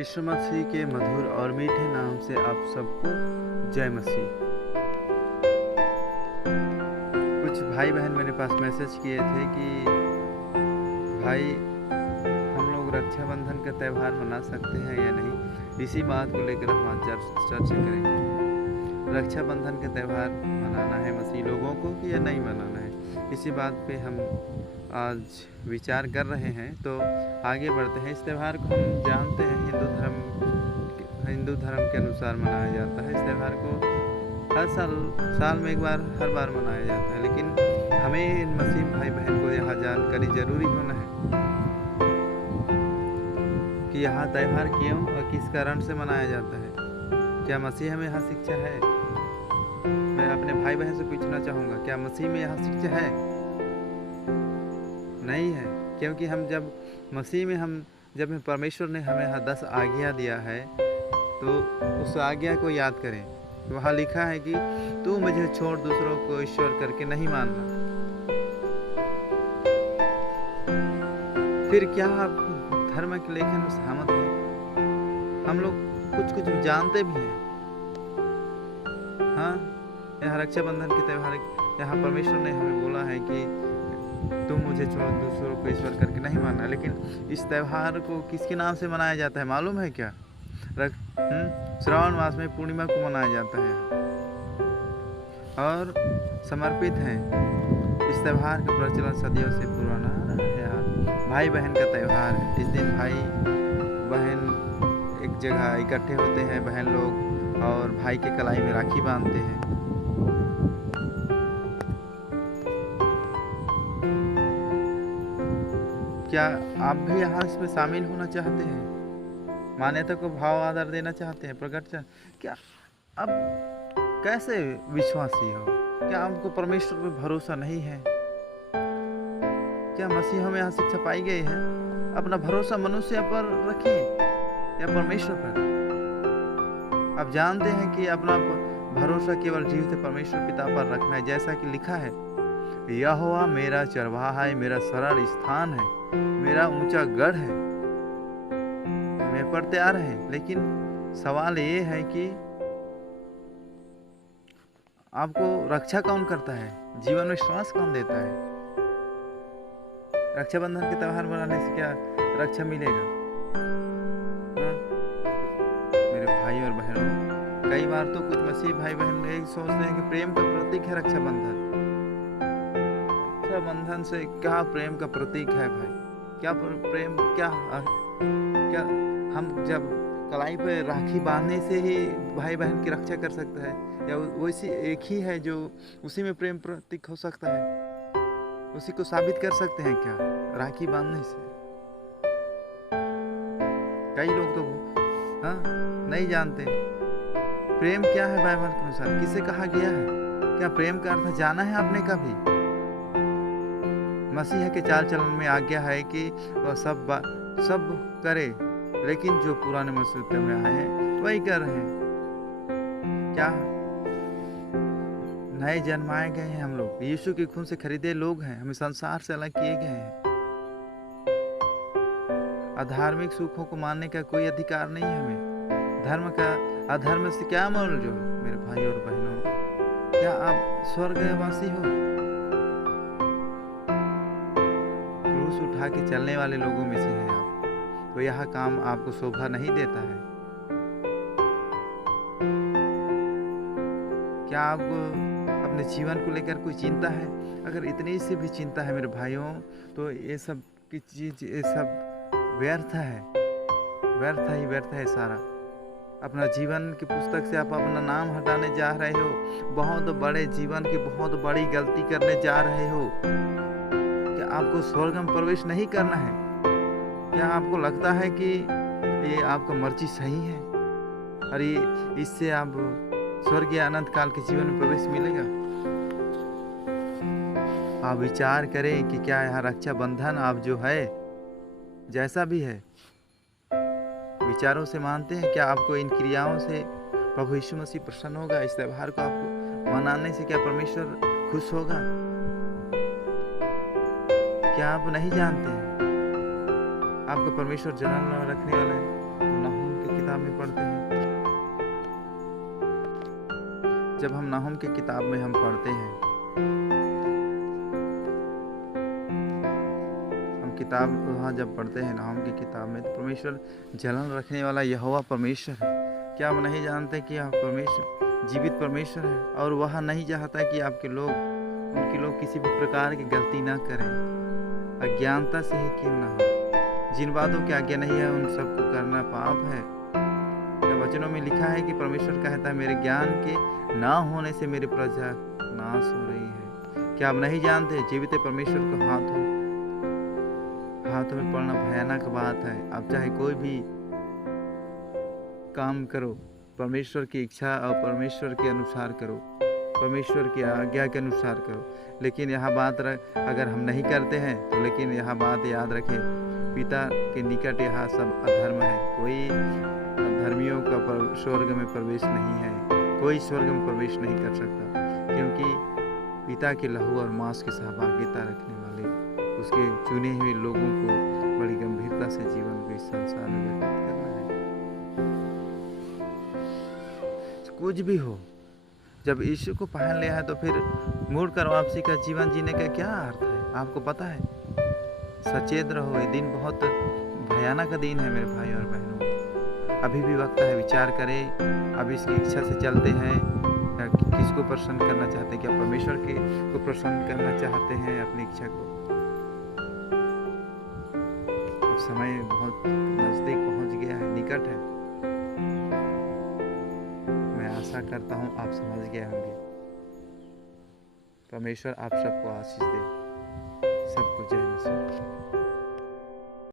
यीशु मसीह के मधुर और मीठे नाम से आप सबको जय मसीह। कुछ भाई बहन मेरे पास मैसेज किए थे कि भाई हम लोग रक्षाबंधन का त्यौहार मना सकते हैं या नहीं। इसी बात को लेकर हम आज चर्चा करेंगे। रक्षाबंधन का त्यौहार मनाना है मसीह लोगों को कि या नहीं मनाना है, इसी बात पे हम आज विचार कर रहे हैं। तो आगे बढ़ते हैं। इस त्यौहार को हम जानते हैं हिंदू धर्म के अनुसार मनाया जाता है। इस त्यौहार को हर साल में एक बार हर बार मनाया जाता है, लेकिन हमें मसीह भाई बहन को यह जानकारी जरूरी होना है कि यह त्यौहार क्यों और किस कारण से मनाया जाता है। क्या मसीह में यह शिक्षा है? मैं अपने भाई बहन से पूछना चाहूँगा, क्या मसीह में यह शिक्षा है? नहीं है, क्योंकि हम जब मसीह में जब परमेश्वर ने हमें यहाँ 10 आज्ञा दिया है तो उस आज्ञा को याद करें। वहाँ लिखा है कि तू मुझे छोड़ दूसरों को ईश्वर करके नहीं मानना। फिर क्या आप धर्म के लेखन में सहमत हैं? हम लोग कुछ जानते भी हैं। हाँ, यहाँ रक्षाबंधन के त्यौहार यहाँ परमेश्वर ने हमें बोला है कि तुम मुझे छोड़ दूसरों को ईश्वर करके नहीं मानना। लेकिन इस त्यौहार को किसके नाम से मनाया जाता है मालूम है क्या? श्रावण मास में पूर्णिमा को मनाया जाता है और समर्पित है। इस त्यौहार का प्रचलन सदियों से पुराना है। भाई बहन का त्यौहार है। इस दिन भाई बहन एक जगह इकट्ठे होते हैं, बहन लोग, और भाई के कलाई में राखी बांधते हैं। क्या आप भी यहाँ इसमें शामिल होना चाहते हैं? मान्यता को भाव आदर देना चाहते हैं? क्या अब कैसे विश्वासी हो? क्या आपको परमेश्वर पर भरोसा नहीं है? क्या मसीह में यहाँ शिक्षा पाई गई है? अपना भरोसा मनुष्य पर रखें या परमेश्वर पर। आप जानते हैं कि अपना भरोसा केवल जीवित परमेश्वर पिता पर रखना है, जैसा कि लिखा है, यहोवा मेरा चरवाहा है, मेरा सरल स्थान है, मेरा ऊंचा गढ़ है, मैं पर तैयार है। लेकिन सवाल ये है कि आपको रक्षा कौन करता है? जीवन में श्वास कौन देता है? रक्षाबंधन के त्यौहार मनाने से क्या रक्षा मिलेगा? मेरे भाई और बहनों, कई बार तो कुछ मसीह भाई बहन यही सोचते हैं कि प्रेम का प्रतीक है रक्षाबंधन। रक्षाबंधन से क्या प्रेम का प्रतीक है भाई? क्या प्रेम क्या हम जब कलाई पे राखी बांधने से ही भाई बहन की रक्षा कर सकता है, या वैसी एक ही है जो उसी में प्रेम प्रतीक हो सकता है? उसी को साबित कर सकते हैं क्या राखी बांधने से? कई लोग तो नहीं जानते प्रेम क्या है बाइबल के अनुसार, किसे कहा गया है। क्या प्रेम का अर्थ जाना है आपने कभी? मसीह के चाल चलन में आज्ञा है कि वह सब करे, लेकिन जो पुराने मसीह में आए हैं वही कर रहे हैं। क्या नए जन्माए गए हैं हम लोग? यीशु के खून से खरीदे लोग हैं। हमें संसार से अलग किए गए हैं। अधार्मिक सुखों को मानने का कोई अधिकार नहीं है हमें। धर्म का अधर्म से क्या मोल जो मेरे भाई और बहनों, क्या आप स्वर्गवासी हो? क्रूस उठा के चलने वाले लोगों में से हैं आप, तो यह काम आपको शोभा नहीं देता है। क्या आपको अपने जीवन को लेकर कोई चिंता है? अगर इतनी सी भी चिंता है मेरे भाइयों, तो ये सब की चीज, ये सब व्यर्थ है सारा। अपना जीवन की पुस्तक से आप अपना नाम हटाने जा रहे हो। बहुत बड़े जीवन की बहुत बड़ी गलती करने जा रहे हो। क्या आपको स्वर्ग में प्रवेश नहीं करना है? क्या आपको लगता है कि ये आपका मर्जी सही है और ये इससे आप स्वर्ग या अनंत काल के जीवन में प्रवेश मिलेगा? आप विचार करें कि क्या यहाँ रक्षाबंधन आप जो है, जैसा भी है, विचारों से मानते हैं? क्या आपको इन क्रियाओं से प्रभु यीशु मसीह प्रसन्न होगा? इस त्यौहार को आपको मनाने से क्या परमेश्वर खुश होगा? क्या आप नहीं जानते हैं आपका परमेश्वर जन्म रखने वाला है? नहीं किताब में पढ़ते हैं। जब हम नाहुम की किताब में हम पढ़ते हैं, हम किताब वहाँ जब पढ़ते हैं नाहुम की किताब में, तो परमेश्वर जलन रखने वाला यहोवा परमेश्वर है। क्या आप नहीं जानते कि आप परमेश्वर जीवित परमेश्वर है, और वह नहीं चाहता कि आपके लोग उनके लोग किसी भी प्रकार की गलती ना करें, अज्ञानता से ही क्यों ना हो। जिन बातों की आज्ञा नहीं है उन सबको करना पाप है। वचनों में लिखा है कि परमेश्वर कहता है, मेरे ज्ञान के ना होने से मेरी प्रजा नाश हो रही है। क्या आप नहीं जानते जीवित परमेश्वर को हाथों में पड़ना भयानक बात है। आप चाहे कोई भी काम करो, परमेश्वर की इच्छा और परमेश्वर के अनुसार करो, परमेश्वर की आज्ञा के अनुसार करो। लेकिन यह बात अगर हम नहीं करते हैं तो लेकिन यह बात याद रखें, पिता के निकट यह सब अधर्म है। कोई धर्मियों का स्वर्ग में प्रवेश नहीं है, कोई स्वर्ग में प्रवेश नहीं कर सकता, क्योंकि पिता के लहू और मांस की सहभागिता रखने वाले उसके चुने हुए लोगों को बड़ी गंभीरता से जीवन को इस संसार में व्यतीत करना है। कुछ भी हो, जब यीशु को पहन लिया है तो फिर मुड़कर वापसी का जीवन जीने का क्या अर्थ है? आपको पता है। सचेत रहो, ये दिन बहुत भयानक दिन है मेरे भाई और बहनों। अभी भी वक्त है, विचार करें। अब इसकी इच्छा से चलते हैं, किसको प्रसन्न करना चाहते हैं? क्या परमेश्वर को प्रसन्न करना चाहते हैं अपनी इच्छा को? अब समय बहुत नजदीक पहुंच गया है, निकट है। मैं आशा करता हूं आप समझ गए होंगे। परमेश्वर आप सबको आशीष दे। सबको जय मसीह।